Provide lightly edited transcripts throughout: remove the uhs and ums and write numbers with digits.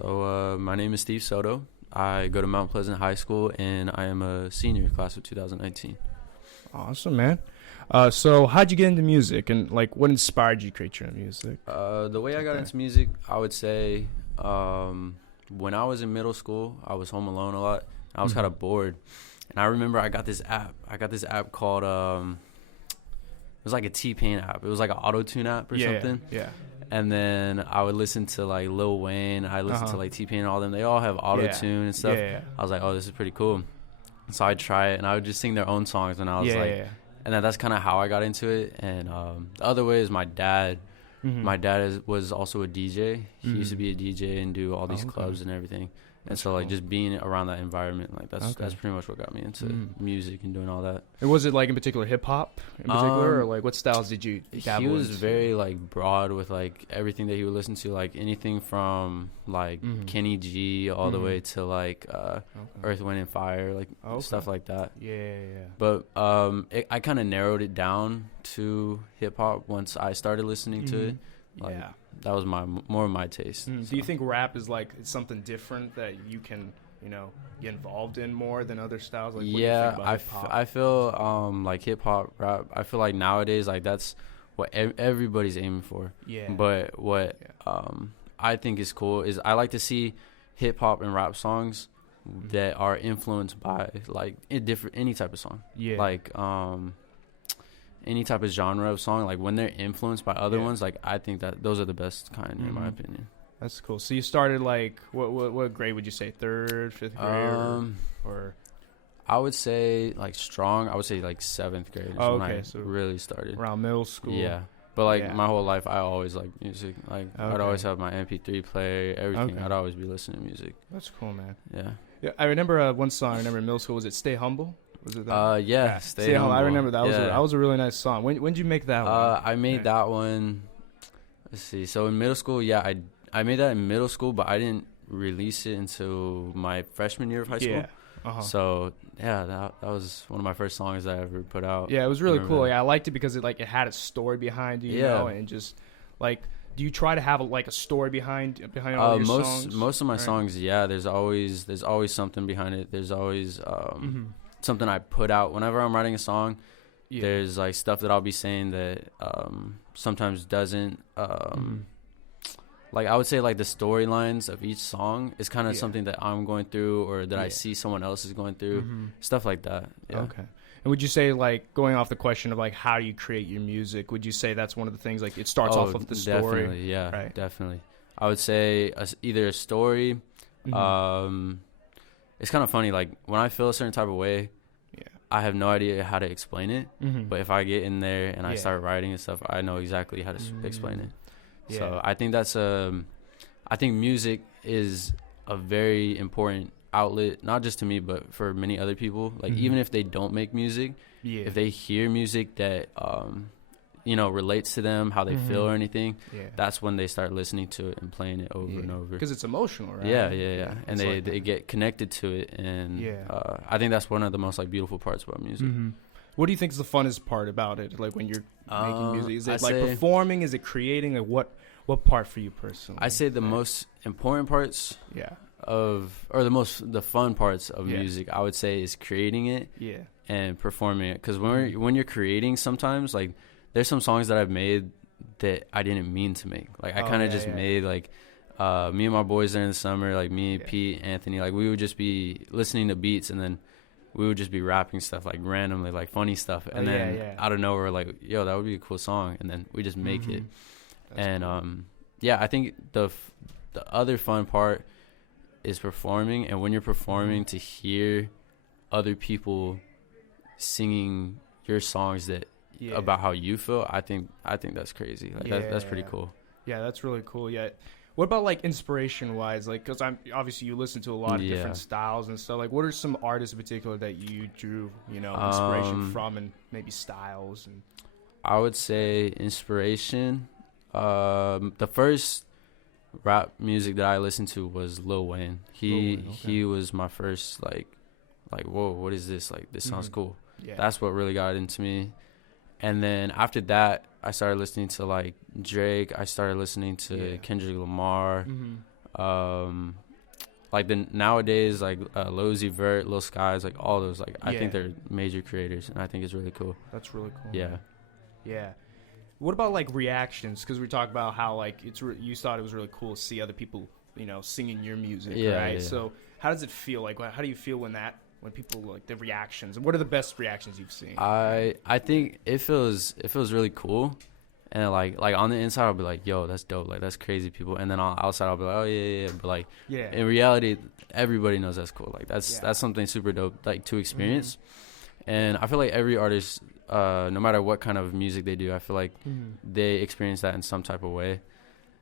My name is Steve Soto. I go to Mount Pleasant High School, and I am a senior, class of 2019. Awesome, man. So how'd you get into music, and like what inspired you to create your own music? The way I got into music, I would say, when I was in middle school, I was home alone a lot. I was kind of bored, and I remember I got this app called it was like a T-Pain app. It was like an auto-tune app or something. Yeah. And then I would listen to like Lil Wayne. I listened to like T-Pain and all them. They all have auto-tune and stuff. Yeah. I was like, oh, this is pretty cool. So I'd try it, and I would just sing their own songs. And I was and then that's kind of how I got into it. And the other way is my dad. My dad was also a DJ. He used to be a DJ and do all these clubs and everything. And so, like, just being around that environment, like, that's pretty much what got me into music and doing all that. And was it, like, in particular hip-hop in particular? Or, like, what styles did you dabble He was into? very, like, broad with, like, everything that he would listen to. Like, anything from, like, Kenny G all the way to, like, Earth, Wind, and Fire, like, stuff like that. Yeah. But I kind of narrowed it down to hip-hop once I started listening to it. Like, that was more of my taste. So. Do you think rap is like something different that you can, get involved in more than other styles? Like, what do you think about hip-hop? I feel like hip hop, rap. I feel like nowadays, like, that's what everybody's aiming for. Yeah. But what I think is cool is I like to see hip hop and rap songs that are influenced by like any type of song. Yeah. Like any type of genre of song, like when they're influenced by other ones, like I think that those are the best kind, in my opinion. That's cool. So you started like what grade would you say? 3rd, 5th grade, or? I would say like strong. I would say like 7th grade. When I really started around middle school. Yeah, but like my whole life, I always liked music. Like I'd always have my MP3 player, everything. I'd always be listening to music. That's cool, man. Yeah. I remember one song. I remember in middle school. Was it "Stay Humble"? Was it that? Yeah, Stay Humble. I remember that. That was a really nice song. When did you make that one? I made that one. Let's see. So in middle school, I made that in middle school, but I didn't release it until my freshman year of high school. So that was one of my first songs that I ever put out. Yeah, it was really cool. I liked it because it had a story behind you, you know, and just like. Do you try to have a story behind all your songs? Most of my songs, there's always something behind it. There's always something I put out whenever I'm writing a song. There's like stuff that I'll be saying that sometimes doesn't. Like I would say, like the storylines of each song is kind of something that I'm going through, or that I see someone else is going through, stuff like that. Yeah. Okay. And would you say, like, going off the question of like how do you create your music? Would you say that's one of the things, like it starts off with the story? Definitely, definitely. I would say either a story. It's kind of funny, like when I feel a certain type of way, I have no idea how to explain it. But if I get in there and I start writing and stuff, I know exactly how to explain it. Yeah. So I think I think music is a very important outlet, not just to me, but for many other people. Like even if they don't make music, if they hear music that relates to them, how they feel or anything, that's when they start listening to it and playing it over and over. Because it's emotional, right? Yeah. And they get connected to it, and I think that's one of the most like beautiful parts about music. What do you think is the funnest part about it? Like when you're making music, is it like performing? Is it creating? Like what part for you personally? I say the most important parts. The fun parts of music, I would say, is creating it and performing it. Because when you're creating, sometimes like there's some songs that I've made that I didn't mean to make. Like I kind of just made like me and my boys there in the summer, like me, Pete, Anthony, like we would just be listening to beats, and then we would just be rapping stuff like randomly, like funny stuff, and then out of nowhere, like, yo, that would be a cool song, and then we just make it. That's cool. I think the other fun part is performing, and when you're performing, to hear other people singing your songs that about how you feel, I think that's crazy. Like that's pretty cool. Yeah, that's really cool. Yeah. What about like inspiration wise? Like, because obviously you listen to a lot of different styles and stuff. Like, what are some artists in particular that you drew, inspiration from, and maybe styles? And I would say inspiration. The first rap music that I listened to was Lil Wayne. He was my first like whoa, what is this? Like, this sounds cool. Yeah. That's what really got into me. And then after that, I started listening to like Drake. I started listening to Kendrick Lamar. Like the nowadays, like Lil Uzi Vert, Lil Skies, like all those, like I think they're major creators, and I think it's really cool. That's really cool. Yeah. Yeah. What about like reactions? Because we talked about how like you thought it was really cool to see other people, singing your music, right? Yeah. So how does it feel? Like, how do you feel when people like the reactions? And what are the best reactions you've seen? I think it feels really cool. And like on the inside, I'll be like, "Yo, that's dope! Like that's crazy, people." And then on the outside, I'll be like, "Oh yeah." But like, in reality, everybody knows that's cool. Like that's something super dope, like to experience. Mm-hmm. And I feel like every artist, no matter what kind of music they do, I feel like they experience that in some type of way.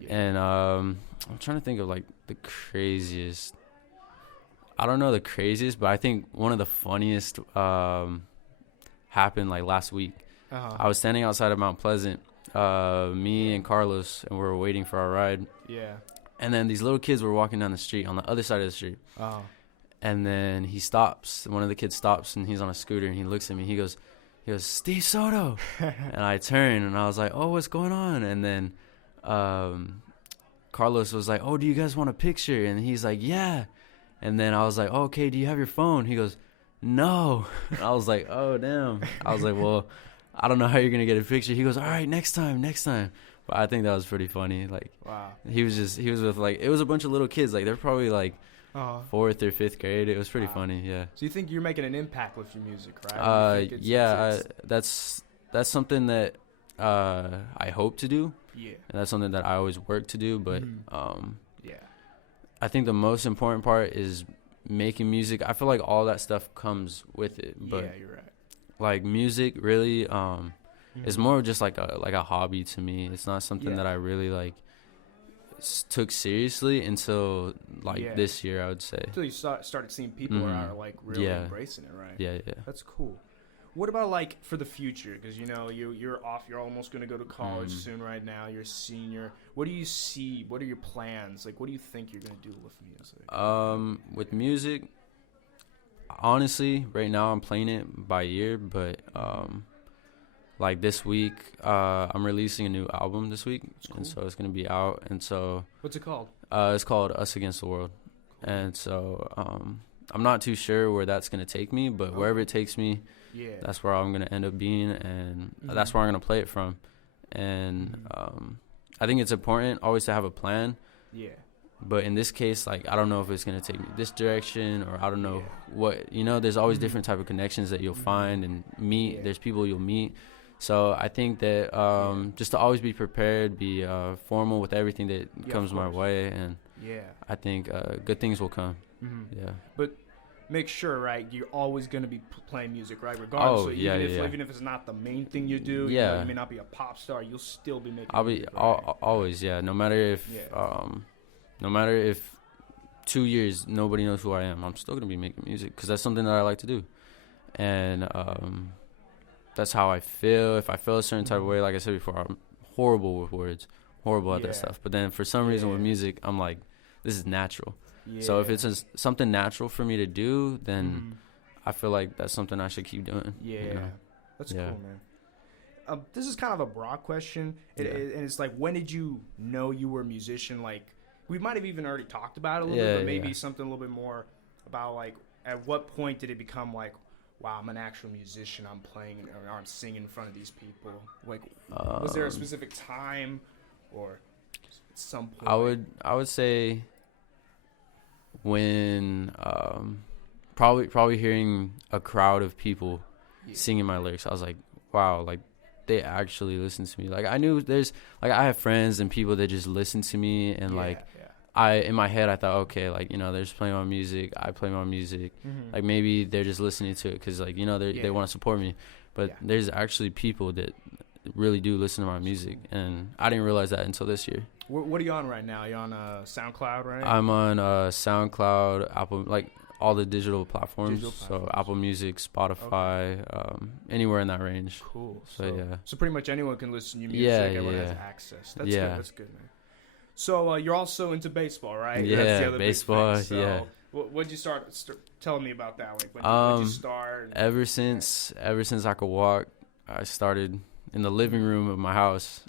Yeah. And I'm trying to think of like the craziest. I don't know the craziest, but I think one of the funniest happened like last week. Uh-huh. I was standing outside of Mount Pleasant. Me and Carlos, and we were waiting for our ride. Yeah. And then these little kids were walking down the street on the other side of the street. Oh. And then he stops. One of the kids stops, and he's on a scooter, and he looks at me. He goes, "Steve Soto." And I turn, and I was like, "Oh, what's going on?" And then Carlos was like, "Oh, do you guys want a picture?" And he's like, "Yeah." And then I was like, "Oh, okay, do you have your phone?" He goes, "No." And I was like, "Oh, damn." I was like, "Well, I don't know how you're going to get a picture." He goes, "All right, next time." But I think that was pretty funny. Like, wow. He was with, like, it was a bunch of little kids. Like, they're probably, like, 4th or 5th grade. It was pretty funny, yeah. So you think you're making an impact with your music, right? That's something that I hope to do. Yeah. And that's something that I always work to do. But I think the most important part is making music. I feel like all that stuff comes with it. But, yeah, you're right. Like, music really is more just like a hobby to me. It's not something that I really like took seriously until like this year, I would say. Until you started seeing people are like really embracing it, right? Yeah. That's cool. What about like for the future? Because you're off. You're almost going to go to college soon. Right now, you're a senior. What do you see? What are your plans? Like, what do you think you're going to do with music? With music. Honestly, right now I'm playing it by ear, but like this week, I'm releasing a new album this week, and so it's gonna be out. And so, what's it called? It's called Us Against the World, and so I'm not too sure where that's gonna take me, but wherever it takes me, that's where I'm gonna end up being, and that's where I'm gonna play it from. And I think it's important always to have a plan. Yeah. But in this case, like, I don't know if it's going to take me this direction, or I don't know what, there's always different type of connections that you'll find and meet. There's people you'll meet. So I think that just to always be prepared, be formal with everything that comes my way. And I think good things will come. Mm-hmm. Yeah. But make sure, right, you're always going to be playing music, right? Regardless. Oh, so even if it's not the main thing you do, you may not be a pop star, you'll still be making music. Always, no matter if... No matter if 2 years nobody knows who I am, I'm still going to be making music because that's something that I like to do. And that's how I feel. If I feel a certain type of way, like I said before, I'm horrible with words, horrible at that stuff. But then for some reason with music, I'm like, this is natural. Yeah. So if it's something natural for me to do, then I feel like that's something I should keep doing. Yeah. That's cool, man. This is kind of a broad question. And it's like, when did you know you were a musician? Like, we might have even already talked about it a little bit, but maybe something a little bit more about, like, at what point did it become like, wow, I'm an actual musician, I'm playing or I'm singing in front of these people? Like, was there a specific time or some point? I would say when probably hearing a crowd of people singing my lyrics, I was like, wow, like, they actually listen to me. Like, I knew I have friends and people that just listen to me, and in my head I thought, okay, like, they're just playing my music, I play my music, like, maybe they're just listening to it because, like, they want to support me, but there's actually people that really do listen to my music, and I didn't realize that until this year. What are you on right now? You're on SoundCloud, right? I'm on SoundCloud, Apple, like, all the digital platforms. So Apple Music, Spotify, anywhere in that range. Cool. So pretty much anyone can listen to your music. Everyone has access. That's good. That's good, man. So you're also into baseball, right? Yeah, that's the other baseball. Big thing. So what'd you start telling me about that? Like, when did you start? Ever since I could walk, I started in the living room of my house,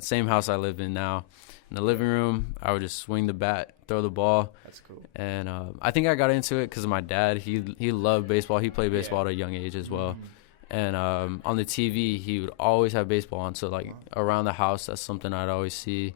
same house I live in now. In the living room, I would just swing the bat, throw the ball. That's cool. And I think I got into it because of my dad. He loved baseball. He played baseball at a young age as well. And on the TV, he would always have baseball on. So, like, around the house, that's something I'd always see.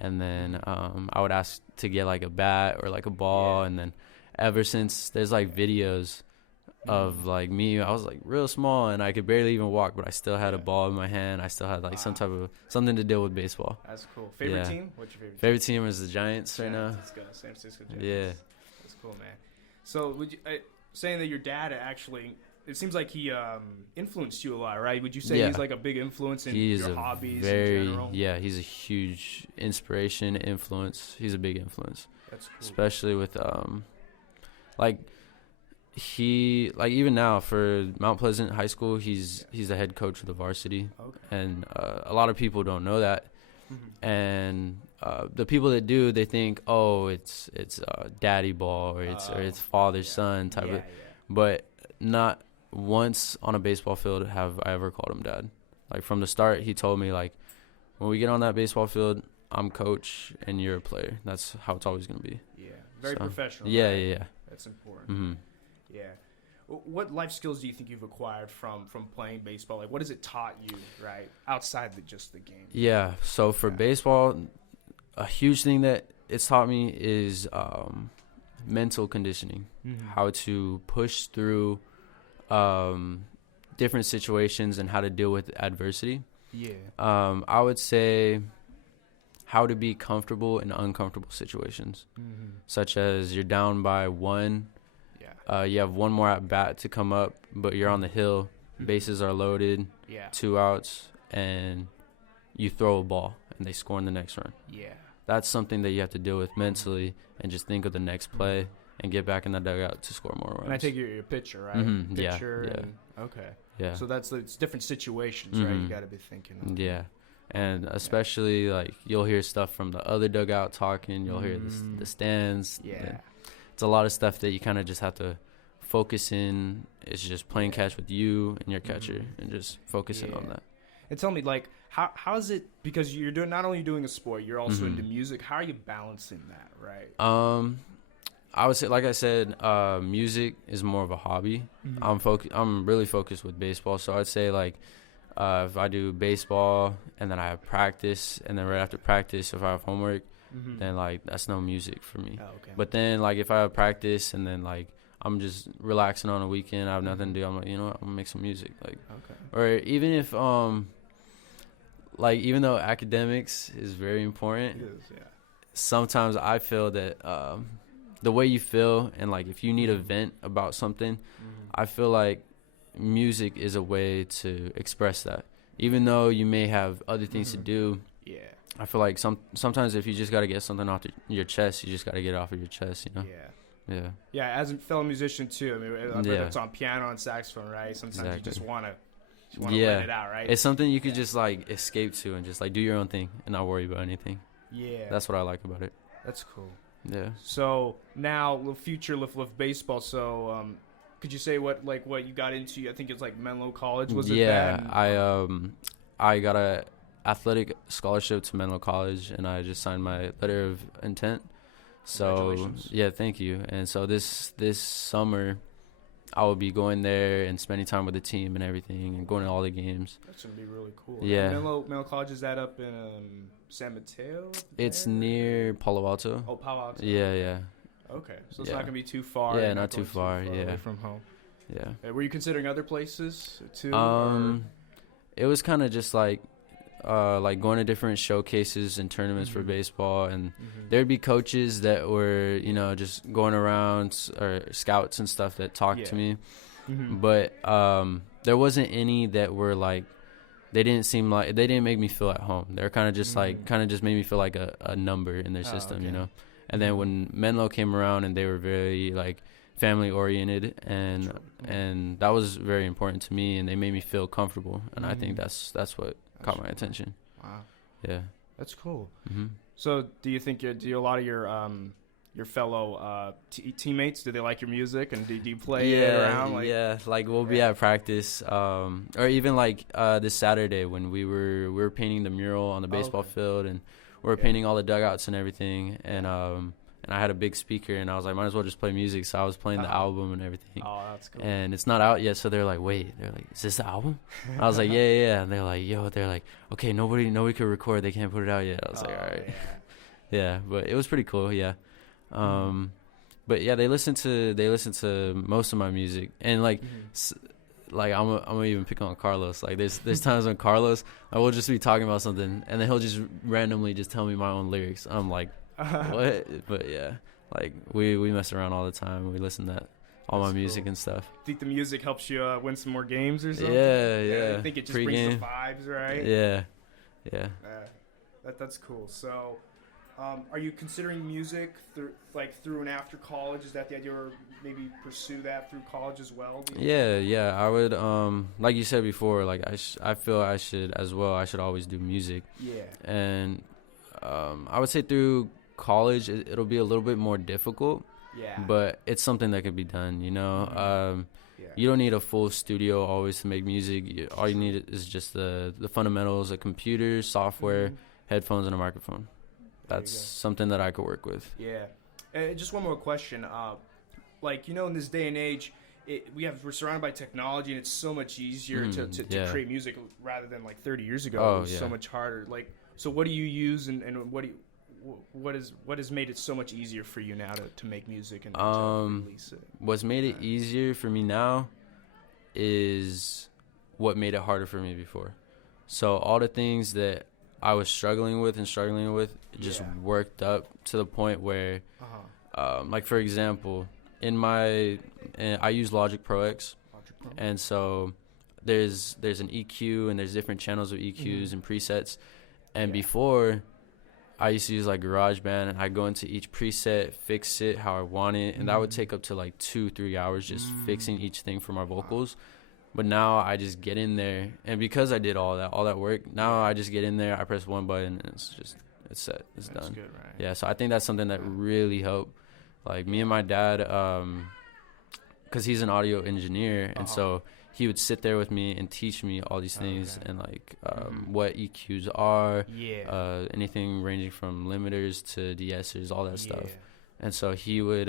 And then I would ask to get, like, a bat or, like, a ball. And then ever since, there's, like, videos of, like, me. I was, like, real small, and I could barely even walk, but I still had a ball in my hand. I still had, like, something to deal with baseball. That's cool. Favorite team? What's your favorite team? Favorite team is the Giants right now. Let's go. San Francisco Giants. Yeah. That's cool, man. So, would you saying that your dad actually... It seems like he influenced you a lot, right? Would you say he's like a big influence in your hobbies in general? Yeah, he's a huge inspiration, influence. He's a big influence. That's cool. Especially with even now for Mount Pleasant High School, he's the head coach of the varsity. Okay. And a lot of people don't know that. And the people that do, they think, oh, it's daddy ball or it's father son type of, but not once on a baseball field have I ever called him dad. Like, from the start, he told me, like, when we get on that baseball field, I'm coach and you're a player. That's how it's always going to be. Yeah. Very professional. Yeah, right? yeah. That's important. Yeah. What life skills do you think you've acquired from playing baseball? Like, what has it taught you, right, outside just the game? Yeah. So for baseball, a huge thing that it's taught me is mental conditioning, how to push through different situations and how to deal with adversity. Yeah. I would say how to be comfortable in uncomfortable situations, such as you're down by one. You have one more at bat to come up, but you're on the hill, bases are loaded, 2 outs, and you throw a ball and they score in the next run. Yeah. That's something that you have to deal with mentally and just think of the next play and get back in the dugout to score more runs. And I take you're a pitcher, right? Pitcher. Yeah. Okay. Yeah. So it's different situations, right? You got to be thinking of. Yeah. And especially, like, you'll hear stuff from the other dugout talking. You'll hear the stands. Yeah. It's a lot of stuff that you kind of just have to focus in. It's just playing catch with you and your catcher and just focusing on that. And tell me, like, how is it, because you're not only doing a sport, you're also into music. How are you balancing that, right? I would say, like I said, music is more of a hobby. I'm really focused with baseball, so I'd say, like, if I do baseball and then I have practice, and then right after practice, if I have homework, then, like, that's no music for me. Oh, okay. But then, like, if I have practice and then, like, I'm just relaxing on a weekend, I have nothing to do, I'm like, you know what, I'm gonna make some music. Like, or even if like, even though academics is very important, sometimes I feel that the way you feel, and, like, if you need a vent about something, I feel like music is a way to express that. Even though you may have other things to do, I feel like sometimes if you just got to get something off your chest, you just got to get it off of your chest, you know? Yeah, as a fellow musician, too. I mean, whether it's on piano and saxophone, right? Sometimes you just want to let it out, right? It's something you could just, like, escape to and just, like, do your own thing and not worry about anything. Yeah. That's what I like about it. That's cool. Yeah. So now, future Lift baseball. So, could you say what you got into? I think it's like Menlo College. Was it? Yeah, I got a athletic scholarship to Menlo College, and I just signed my letter of intent. So yeah, thank you. And so this summer, I will be going there and spending time with the team and everything, and going to all the games. That's gonna be really cool. Yeah. Menlo College, is that up in San Mateo? It's near Palo Alto. Oh, Palo Alto. Yeah. Okay, so it's not gonna be too far. Yeah, not too far. Away from home. Yeah. Were you considering other places too? It was kind of just like going to different showcases and tournaments for baseball, and there'd be coaches that were, you know, just going around, or scouts and stuff that talked to me, but there wasn't any that were like, they didn't make me feel at home. They're kind of just just made me feel like a number in their system, you know. And then when Menlo came around, and they were very, like, family oriented, and that was very important to me, and they made me feel comfortable, and I think that's what caught my attention. Wow. Yeah. That's cool. So do you think a lot of your your fellow teammates? Do they like your music, and do you play it around? Like we'll be at practice, or even like this Saturday when we were painting the mural on the baseball field, and we were painting all the dugouts and everything, and I had a big speaker, and I was like, might as well just play music. So I was playing the album and everything. Oh, that's cool. And it's not out yet, so they're like, wait. They're like, is this the album? I was like, yeah. And they're like, okay, nobody could record. They can't put it out yet. I was like, all right. Yeah, but it was pretty cool, yeah. But yeah, they listen to most of my music, and like, like I'm gonna even pick on Carlos. Like there's times when Carlos, I will just be talking about something, and then he'll just randomly just tell me my own lyrics. I'm like, what? But yeah, like we mess around all the time. We listen to all my music and stuff. Think the music helps you win some more games or something? Yeah. I think it just brings the vibes, right? Yeah. That's cool. So, are you considering music through and after college? Is that the idea, or maybe pursue that through college as well? Yeah. I would, like you said before, like I feel I should as well. I should always do music. Yeah. And I would say through college, it'll be a little bit more difficult. Yeah. But it's something that could be done, you know. You don't need a full studio always to make music. All you need is just the fundamentals: a computer, software, headphones, and a microphone. That's something that I could work with. Yeah. And just one more question. Like, you know, in this day and age, we're surrounded by technology, and it's so much easier to create music rather than like 30 years ago. It was so much harder. Like, so what do you use, and what has made it so much easier for you now to make music and to release it? What's made it easier for me now is what made it harder for me before. So all the things that I was struggling with just worked up to the point where, like for example, I use Logic Pro X, and so there's an EQ, and there's different channels of EQs and presets, and before I used to use like GarageBand, and I'd go into each preset, fix it how I want it, and that would take up to like 2-3 hours just fixing each thing for my vocals. But now I just get in there, and because I did all that work, now I just get in there, I press one button, and it's set, it's done. Good, right? Yeah, so I think that's something that really helped. Like me and my dad, because he's an audio engineer, and so he would sit there with me and teach me all these things, and like what EQs are, anything ranging from limiters to de-essers, all that stuff. And so he would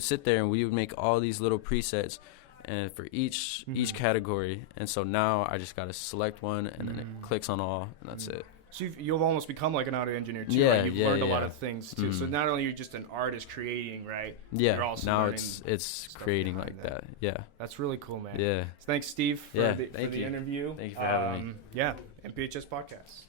sit there, and we would make all these little presets, and for each category. And so now I just gotta select one, and then it clicks on all, and that's it. So you've almost become like an audio engineer too, right? You've learned a lot of things too. So not only are you just an artist creating, right? Yeah. You're also now it's creating like that. Yeah. That's really cool, man. Yeah. Thanks, Steve, for the interview. Thank you for having me. Yeah. MPHS Podcast.